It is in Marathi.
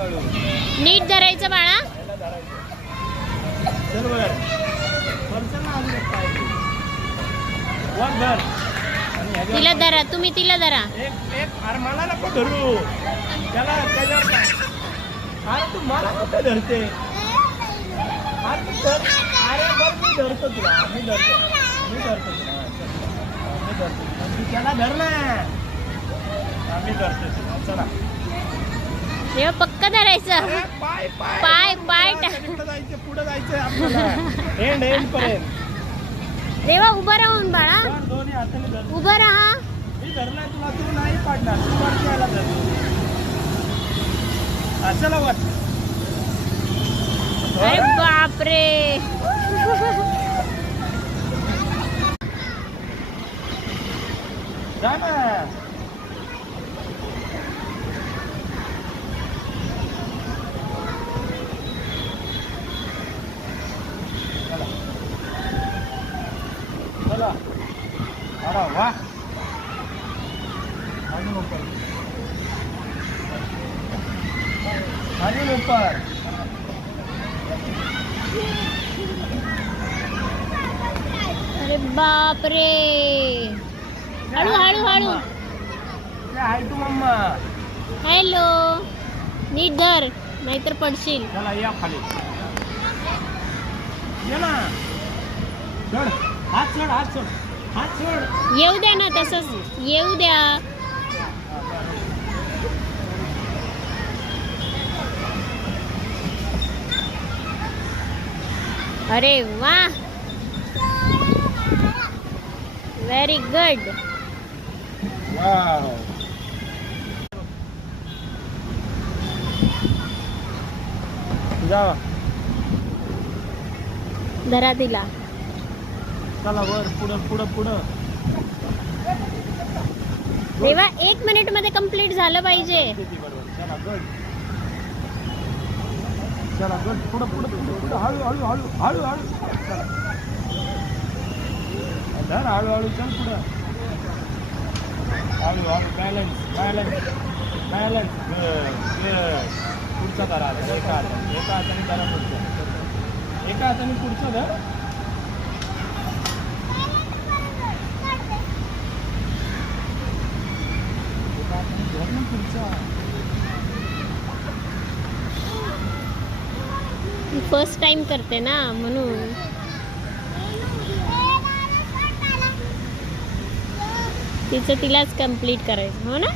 नीट धरायचं बाळा. तिला धरा, तुम्ही तिला धरा. मला नको धरू त्याला, त्याच्यावर अरे तू मला कुठे धरते? अरे बघ मी धरतो तुला, मी धरतो तुला, त्याला धर ना, आम्ही धरतो तुला. चला हे पक्क धरायचं. पाय पाय पाय जायचं, पुढे जायचं आपल्याला एंड पर्यंत. देवा उभं राहून बाळा, दोन्ही हाताने धर. उभं राहा. मी धरलाय तुला, तू नाही पाडणार, तू वरती यायला धर. चला वर. अरे बापरे. जा ना. चला चला वा. अजून ऊपर, अजून ऊपर. अरे बापरे. हळू हळू हळू. हाय तू मम्मा. हॅलो. नीट धर नाहीतर पडशील. चला या खाली, ये ना. चढ, हात सोड, हात सोड, हात सोड. येऊ द्या ना, तसंच येऊ द्या. अरे वा, व्हेरी गुड. वाव. जा. धरा तिला. चला वर, पुढं पुढं पुढं. तेव्हा 1 मिनिट मध्ये कंप्लीट झालं पाहिजे. चला गुड, चला गुड. पुढं पुढं पुढं पुढं. हळू हळू हळू हळू हळू. चला धर, हळू हळू चल पुढं. हळू हळू. Balance balance balance. पुढचा धरा. एका हाताने धरा पुढचं. एका हाताने पुढचं धर. फर्स्ट टाइम करते ना म्हणून. तिचं तिलाच कंप्लीट करायचं, हो ना.